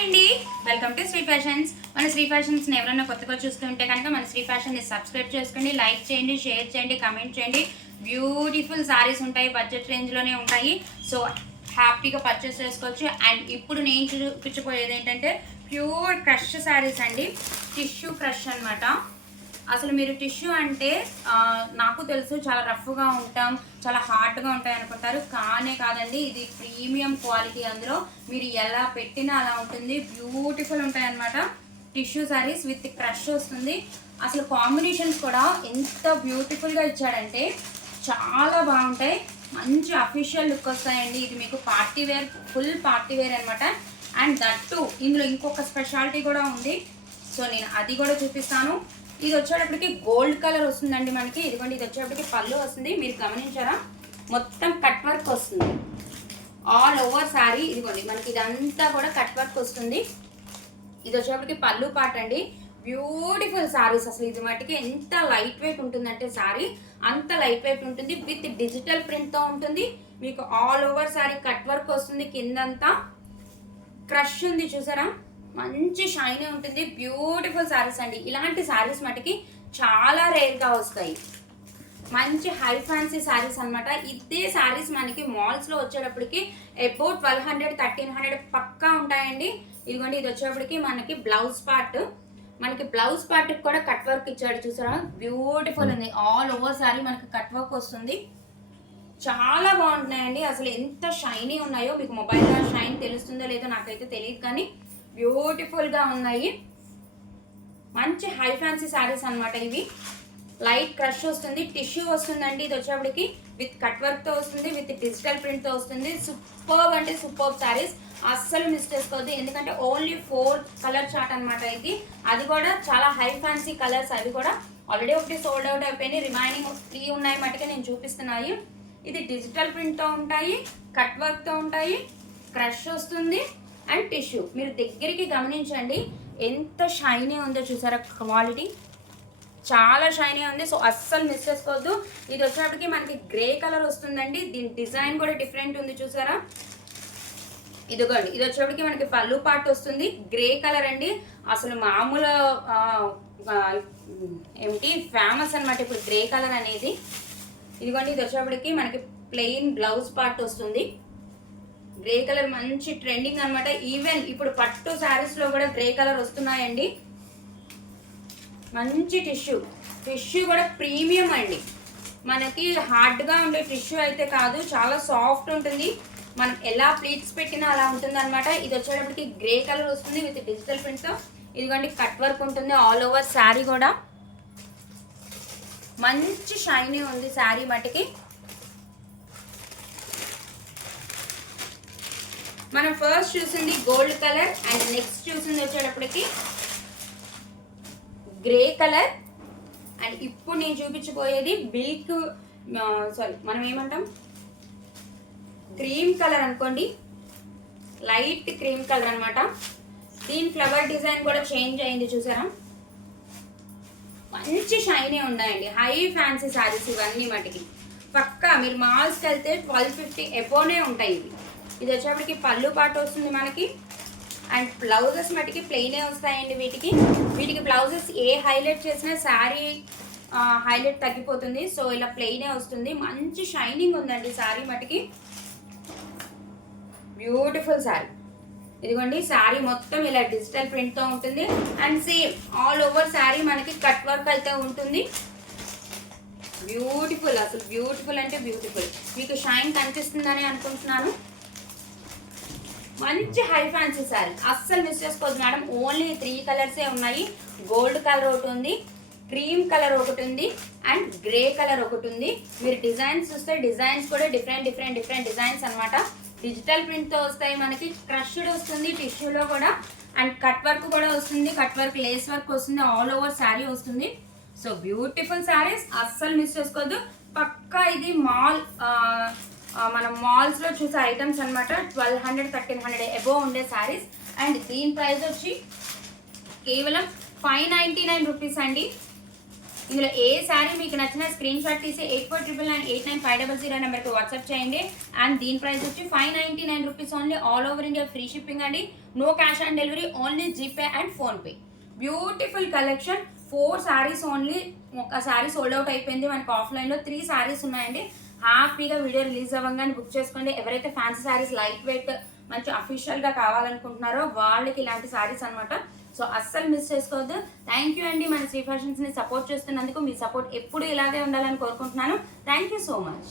అండి, welcome to Shri fashions. మన శ్రీ ఫ్యాషన్స్ని ఎవరైనా కొత్తగా చూస్తుంటే కనుక మన శ్రీ ఫ్యాషన్ని సబ్స్క్రైబ్ చేసుకోండి, లైక్ చేయండి, షేర్ చేయండి, కమెంట్ చేయండి. బ్యూటిఫుల్ సారీస్ ఉంటాయి, బడ్జెట్ రేంజ్లోనే ఉంటాయి. సో హ్యాపీగా పర్చేస్ చేసుకోవచ్చు. అండ్ ఇప్పుడు నేను చూపించబోయేది ఏంటంటే ప్యూర్ క్రష్ శారీస్ అండి, టిష్యూ క్రష్ అనమాట. అసలు మీరు టిష్యూ అంటే నాకు తెలుసు చాలా రఫ్గా ఉంటాం, చాలా హార్డ్గా ఉంటాయి అనుకుంటారు. కానే కాదండి, ఇది ప్రీమియం క్వాలిటీ. అందులో మీరు ఎలా పెట్టినా అలా ఉంటుంది. బ్యూటిఫుల్ ఉంటాయి అన్నమాట. టిష్యూ శారీస్ విత్ క్రష్ వస్తుంది. అసలు కాంబినేషన్స్ కూడా ఎంత బ్యూటిఫుల్గా ఇచ్చాడంటే చాలా బాగుంటాయి. మంచి అఫీషియల్ లుక్ వస్తాయండి. ఇది మీకు party wear, full party wear అనమాట. అండ్ దట్టు ఇందులో ఇంకొక స్పెషాలిటీ కూడా ఉంది. సో నేను అది కూడా చూపిస్తాను. ఇది వచ్చేటప్పటికి గోల్డ్ కలర్ వస్తుందండి మనకి. ఇదిగోండి, ఇది వచ్చేటప్పటికి పళ్ళు వస్తుంది. మీరు గమనించారా, మొత్తం కట్ వర్క్ వస్తుంది ఆల్ ఓవర్ శారీ. ఇదిగోండి, మనకి ఇదంతా కూడా కట్ వర్క్ వస్తుంది. ఇది వచ్చేటప్పటికి పళ్ళు పాట అండి. బ్యూటిఫుల్ శారీస్. అసలు ఇది మటుకి ఎంత లైట్ వెయిట్ ఉంటుందంటే శారీ అంత లైట్ వెయిట్ ఉంటుంది. విత్ డిజిటల్ ప్రింట్తో ఉంటుంది. మీకు all over sari cut work వస్తుంది. కిందంతా క్రష్ ఉంది, చూసారా, మంచి షైనీ ఉంటుంది. బ్యూటిఫుల్ శారీస్ అండి. ఇలాంటి శారీస్ మటుకి చాలా రేర్గా వస్తాయి. మంచి హై ఫ్యాన్సీ శారీస్ అనమాట. ఇదే శారీస్ మనకి మాల్స్లో వచ్చేటప్పటికి అబౌట్ 1200 1300 పక్కా ఉంటాయండి. ఇదిగోండి, ఇది వచ్చేటప్పటికి మనకి బ్లౌజ్ పార్ట్. మనకి బ్లౌజ్ పార్ట్కి కూడా కట్ వర్క్ ఇచ్చాడు, చూసారా, బ్యూటిఫుల్ ఉంది. ఆల్ ఓవర్ శారీ మనకి కట్ వర్క్ వస్తుంది. చాలా బాగుంటున్నాయండి. అసలు ఎంత షైనీ ఉన్నాయో మీకు మొబైల్లో షైన్ తెలుస్తుందో లేదో నాకైతే తెలియదు, కానీ బ్యూటిఫుల్గా ఉన్నాయి. మంచి హై ఫ్యాన్సీ శారీస్ అనమాట ఇవి. లైట్ క్రష్ వస్తుంది, టిష్యూ వస్తుందండి. ఇది వచ్చేప్పటికి విత్ కట్ వర్క్తో వస్తుంది, విత్ డిజిటల్ ప్రింట్తో వస్తుంది. సూపర్బ్ అంటే సూపర్బ్ శారీస్, అస్సలు మిస్ చేసుకోవద్దు. ఎందుకంటే ఓన్లీ 4 కలర్ చార్ట్ అనమాట ఇది. అది కూడా చాలా హై ఫ్యాన్సీ కలర్స్. అవి కూడా ఆల్రెడీ ఒకటి సోల్డ్ అవుట్ అయిపోయినాయి, రిమైనింగ్ 3 ఉన్నాయి మటుకే నేను చూపిస్తున్నాయి. ఇది డిజిటల్ ప్రింట్తో ఉంటాయి, కట్ వర్క్తో ఉంటాయి, క్రష్ వస్తుంది అండ్ టిష్యూ. మీరు దగ్గరికి గమనించండి ఎంత షైనీ ఉందో, చూసారా, క్వాలిటీ చాలా షైనీ ఉంది. సో అస్సలు మిస్ చేసుకోవద్దు. ఇది వచ్చేటప్పటికి మనకి గ్రే కలర్ వస్తుందండి. దీని డిజైన్ కూడా డిఫరెంట్ ఉంది, చూసారా. ఇదిగోండి, ఇది వచ్చేటప్పటికి మనకి పళ్ళు పార్ట్ వస్తుంది. గ్రే కలర్ అండి. అసలు మామూలు ఏమిటి ఫేమస్ అనమాట ఇప్పుడు గ్రే కలర్ అనేది. ఇదిగోండి, ఇది వచ్చేటప్పటికి మనకి ప్లెయిన్ బ్లౌజ్ పార్ట్ వస్తుంది. గ్రే కలర్ మంచి ట్రెండింగ్ అనమాట. ఈవెన్ ఇప్పుడు పట్టు శారీస్లో కూడా గ్రే కలర్ వస్తున్నాయండి. మంచి టిష్యూ కూడా ప్రీమియం అండి. మనకి హార్డ్గా ఉండే టిష్యూ అయితే కాదు, చాలా సాఫ్ట్ ఉంటుంది. మనం ఎలా ప్లీట్స్ పెట్టినా అలా ఉంటుంది అనమాట. ఇది వచ్చేటప్పటికి గ్రే కలర్ వస్తుంది విత్ డిజిటల్ ప్రింట్తో. ఇదిగోండి, కట్ వర్క్ ఉంటుంది ఆల్ ఓవర్ శారీ కూడా. మంచి షైనీ ఉంది శారీ మటుకి. మనం ఫస్ట్ చూసింది గోల్డ్ కలర్ అండ్ నెక్స్ట్ చూసింది వచ్చేటప్పటికి గ్రే కలర్. అండ్ ఇప్పుడు నేను చూపించబోయేది మనం ఏమంటాం, క్రీమ్ కలర్ అనుకోండి, లైట్ క్రీమ్ కలర్ అనమాట. దీని ఫ్లవర్ డిజైన్ కూడా చేంజ్ అయింది, చూసారా. మంచి షైనీ ఉన్నాయండి. హై ఫ్యాన్సీ శారీస్ ఇవన్నీ మటుకి పక్కా. మీరు మాల్స్కి వెళ్తే 1250 ఎబోనే ఉంటాయి ఇవి. ఇది వచ్చేప్పటికి పళ్ళు పాట వస్తుంది మనకి. అండ్ బ్లౌజెస్ మటుకి ప్లెయినే వస్తాయండి. వీటికి బ్లౌజెస్ ఏ హైలైట్ చేసినా శారీ హైలైట్ తగ్గిపోతుంది. సో ఇలా ప్లెయినే వస్తుంది. మంచి షైనింగ్ ఉందండి శారీ మటుకి. బ్యూటిఫుల్ శారీ. ఇదిగోండి, శారీ మొత్తం ఇలా డిజిటల్ ప్రింట్తో ఉంటుంది. And same all over sari మనకి కట్ వర్క్ అయితే ఉంటుంది. బ్యూటిఫుల్, అసలు బ్యూటిఫుల్ అంటే బ్యూటిఫుల్. మీకు షైన్ కనిపిస్తుందని అనుకుంటున్నాను. మంచి హై ఫ్యాన్సీ శారీ, అస్సలు మిస్ చేసుకోవద్దు మేడం. ఓన్లీ 3 కలర్సే ఉన్నాయి. గోల్డ్ కలర్ ఒకటి ఉంది, క్రీమ్ కలర్ ఒకటి ఉంది, అండ్ గ్రే కలర్ ఒకటి ఉంది. మీరు డిజైన్స్ చూస్తే డిజైన్స్ కూడా డిఫరెంట్ డిజైన్స్ అనమాట. డిజిటల్ ప్రింట్తో వస్తాయి మనకి. క్రష్డ్ వస్తుంది టిష్యూలో కూడా. అండ్ కట్ వర్క్ కూడా వస్తుంది, కట్ వర్క్ లేస్ వర్క్ వస్తుంది, ఆల్ ఓవర్ శారీ వస్తుంది. సో బ్యూటిఫుల్ శారీస్, అస్సలు మిస్ చేసుకోవద్దు. పక్కా ఇది మనం మాల్స్లో చూసే ఐటమ్స్ అనమాట. 1200 1300 అబోవ్ ఉండే శారీస్. అండ్ దీని ప్రైస్ వచ్చి కేవలం 599 రూపీస్ అండి. ఇందులో ఏ శారీ మీకు నచ్చిన స్క్రీన్ షాట్ తీసి 8499989500 నెంబర్కి వాట్సాప్ చేయండి. అండ్ దీని ప్రైస్ వచ్చి 599 rupees only. All over India free shipping అండి. No cash on delivery, only GPay and PhonePe. Beautiful collection. 4 saris only. ఒక శారీ సోల్డ్ అవుట్ అయిపోయింది. మనకి ఆఫ్లైన్లో 3 శారీస్ ఉన్నాయండి. హ్యాపీగా వీడియో రిలీజ్ అవ్వగానే బుక్ చేసుకోండి. ఎవరైతే ఫ్యాన్సీ శారీస్ లైట్ వెయిట్ మంచి అఫీషియల్గా కావాలనుకుంటున్నారో వాళ్ళకి ఇలాంటి శారీస్ అనమాట. సో అస్సలు మిస్ చేసుకోవద్దు. థ్యాంక్ యూ అండి మన శ్రీ ఫ్యాషన్స్ని సపోర్ట్ చేస్తున్నందుకు. మీ సపోర్ట్ ఎప్పుడు ఇలాగే ఉండాలని కోరుకుంటున్నాను. Thank you so much.